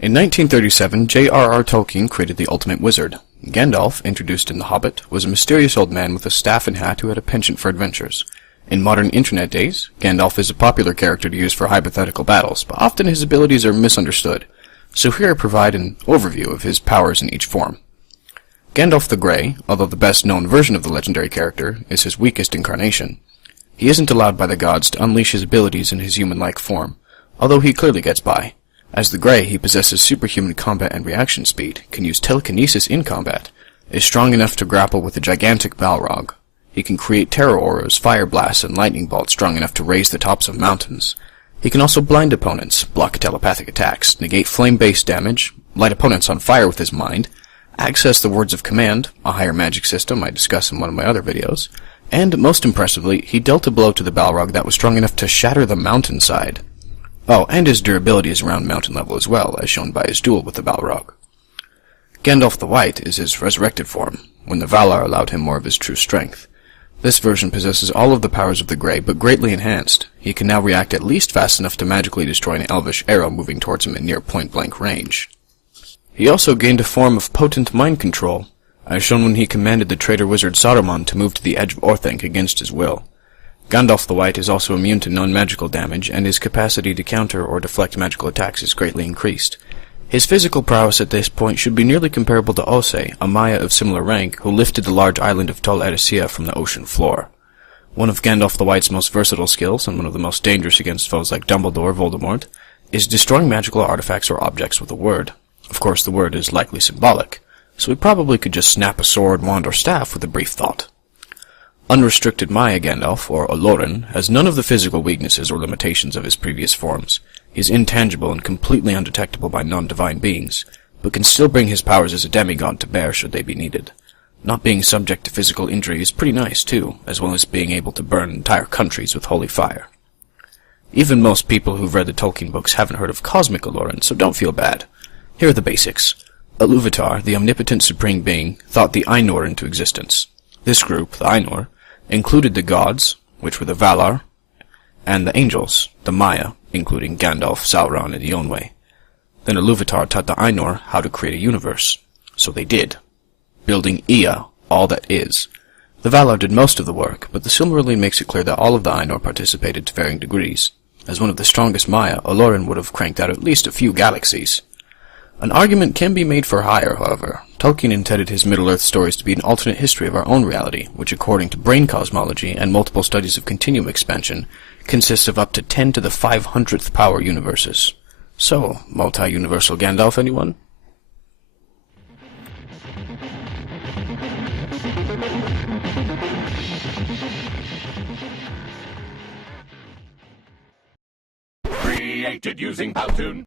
In 1937, J.R.R. Tolkien created the ultimate wizard. Gandalf, introduced in The Hobbit, was a mysterious old man with a staff and hat who had a penchant for adventures. In modern internet days, Gandalf is a popular character to use for hypothetical battles, but often his abilities are misunderstood. So here I provide an overview of his powers in each form. Gandalf the Grey, although the best-known version of the legendary character, is his weakest incarnation. He isn't allowed by the gods to unleash his abilities in his human-like form, although he clearly gets by. As the Grey, he possesses superhuman combat and reaction speed, can use telekinesis in combat, is strong enough to grapple with a gigantic Balrog. He can create terror auras, fire blasts, and lightning bolts strong enough to raise the tops of mountains. He can also blind opponents, block telepathic attacks, negate flame-based damage, light opponents on fire with his mind, access the words of command, a higher magic system I discuss in one of my other videos, and, most impressively, he dealt a blow to the Balrog that was strong enough to shatter the mountainside. Oh, and his durability is around mountain level as well, as shown by his duel with the Balrog. Gandalf the White is his resurrected form, when the Valar allowed him more of his true strength. This version possesses all of the powers of the Grey, but greatly enhanced. He can now react at least fast enough to magically destroy an elvish arrow moving towards him in near point-blank range. He also gained a form of potent mind control, as shown when he commanded the traitor wizard Saruman to move to the edge of Orthanc against his will. Gandalf the White is also immune to non-magical damage, and his capacity to counter or deflect magical attacks is greatly increased. His physical prowess at this point should be nearly comparable to Ose, a Maya of similar rank, who lifted the large island of Tol Eressëa from the ocean floor. One of Gandalf the White's most versatile skills, and one of the most dangerous against foes like Dumbledore or Voldemort, is destroying magical artifacts or objects with a word. Of course, the word is likely symbolic, so he probably could just snap a sword, wand, or staff with a brief thought. Unrestricted Maya Gandalf, or Olorin, has none of the physical weaknesses or limitations of his previous forms. He is intangible and completely undetectable by non-divine beings, but can still bring his powers as a demigod to bear should they be needed. Not being subject to physical injury is pretty nice, too, as well as being able to burn entire countries with holy fire. Even most people who've read the Tolkien books haven't heard of Cosmic Olorin, so don't feel bad. Here are the basics. Iluvatar, the omnipotent supreme being, thought the Ainur into existence. This group, the Ainur, included the gods, which were the Valar, and the angels, the Maya, including Gandalf, Sauron, and Yonwe. Then Iluvatar taught the Ainur how to create a universe. So they did, building Ea, all that is. The Valar did most of the work, but the Silmarillion makes it clear that all of the Ainur participated to varying degrees. As one of the strongest Maya, Olorin would have cranked out at least a few galaxies. An argument can be made for hire, however. Tolkien intended his Middle-earth stories to be an alternate history of our own reality, which according to brain cosmology and multiple studies of continuum expansion, consists of up to 10 to the 500th power universes. So, multi-universal Gandalf, anyone? Created using Powtoon.